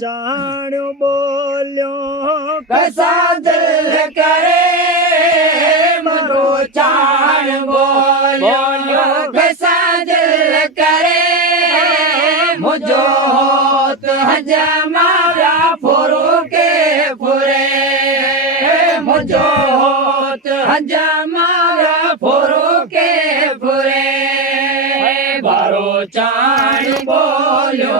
चाण बोलियो कसा दिल करे मरो चाण बोलियो कसा दिल करे मुझो होत हजमाया फुरु के फुरे मुझो होत हजमाया फुरु के फुरे बारो चाण बोलियो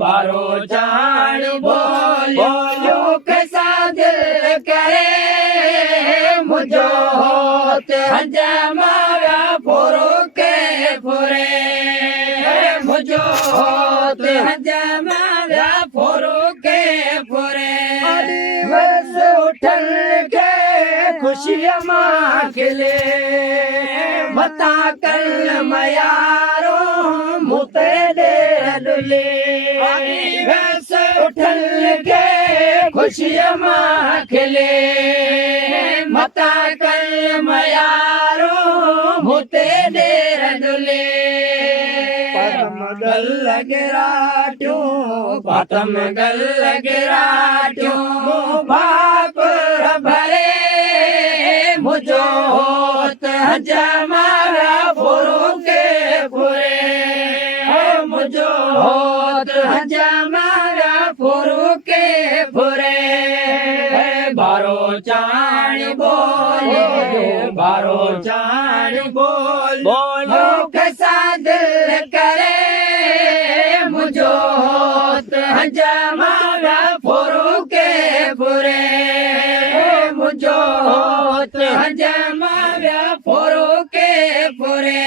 बारो चाण बोलियो कैसा दिल करे मुझो होत हजमाया फुरु के फुरे मुझो होत हजमाया फुरु के फुरे बस उठल के खुशियाँ माँ खिले बता कल मयारो मुते दे डुले बस उठल के खुशियाँ माँ खिले मता कल मयारो मुते दे डुले पतम गल गिराट्यो पतम गल गिराट्यो बाप भरे मुझो होत हजमाया फुरु के फुरे मुझो होत हजमाया फुरु के फुरे बारो चाण बोलियो बारो चाण बोलियो कैसा दिल करे मुझो होत हजमाया फुरु के फुरे मुझो होत हजमाया फुरु के फुरे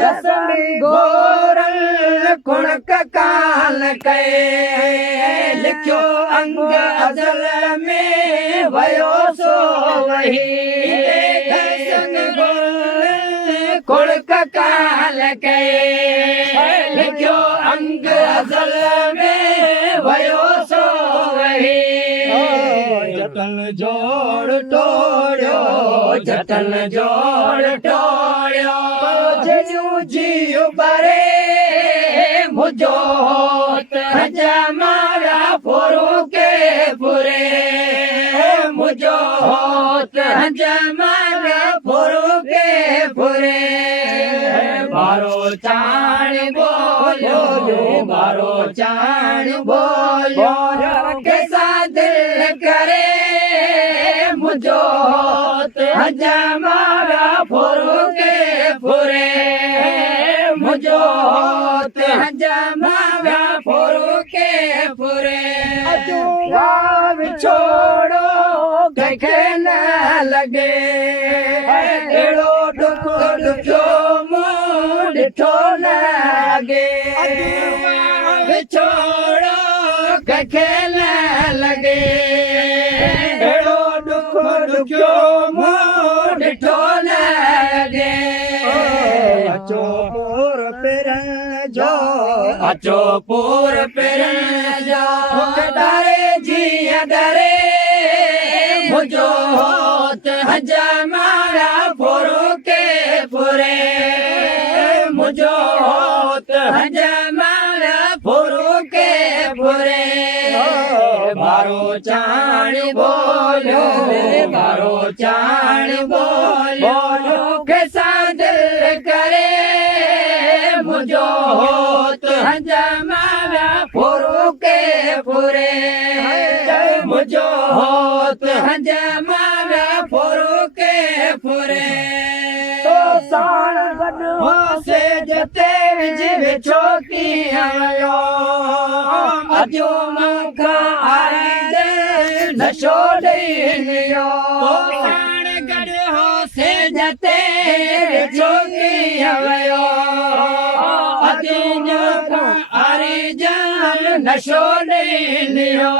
दसमी गोरल कुणक काल के लिखो अंग अजल में भयो सो वही कुणक काल के लिखो अंग अजल में भयो सो वही जतन जोड़ टोड़ियो जतन जोड़ टोड़ियो जियो जियो बरे मुझो होत हजमाया फुरु के फुरे मुझो होत हजमाया फुरु के फुरे बारो चाण बोलियो बारो चाण बोलियो कैसा दिल करे मुझो होत हजमाया फुरु के फुरे मुझो होत हजमाया फुरु के फुरे गाँव छोड़ो कखे न लगे एड़ो दुख दुखो मुँह डिठो न लगे छोड़ो कखे न लगे एड़ो दुख दुखो मुँह डिठो न लगे अचो पूर पिर जो अचो पूर पिर जो डरे जिया डरे मुझो होत हजमाया फुरु के फुरे मुझो होत हजमाया फुरु के फुरे बारो चाण बोलियो बारो चाण बोलियो कैसा दिल करे मुझो होत हजमाया फुरु के फुरे मुझो होत हजमाया फुरु के फुरे तो साण गड हो से जते जीव छोटी आयो अजो मखा आरे दे नशो देनियो साण गड हो से जते छोटी आयो अजो मखा आरे जान नशो देनियो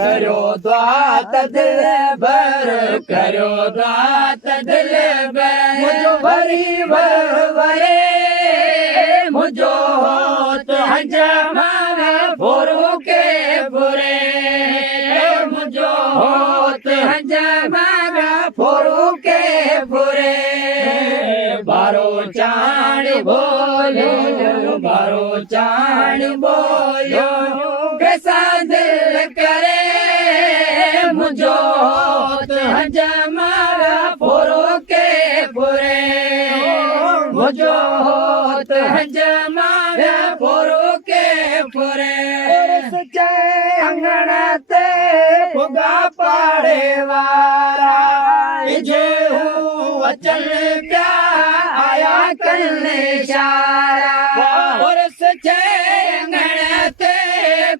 करो दात दिल भर करो दात दिल भर मुझो भरी वरे मुझो होत हजमाया फुरु के फुरे मुझो होत हजमाया फुरु के फुरे बारो चाण बोलियो बारो चाण बोलियो कैसा दिल करे मुझो होत हजमारा फोरो के फुरे मुझो होत हजमारा फोरो के फुरे सचे अंगण ते भुगा पाड़े वारा जे हूँ अचल प्या आया कल्ले शारा और सचे अंगण ते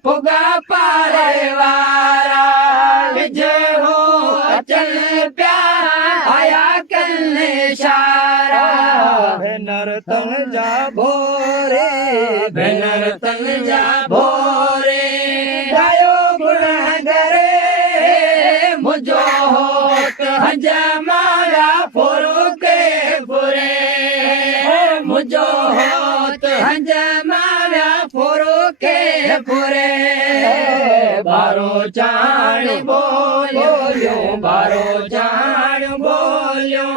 फुगा पारे वारा जे हूँ अचल प्या आया कल्ले शारा भेनर तन जा भोरे भेनर तन जा भोरे गायो गुण करे मुझो होत हजमारा फोरो के फुरे मुझो होत हजमारा फोरो के फुरे बारो चाण बोलियो बारो चाण बोलियो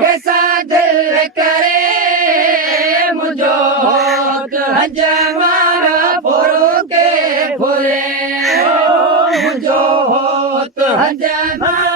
कैसा दिल करे मुझो होत हजमारा फोरो के फुरे मुझो होत हजमारा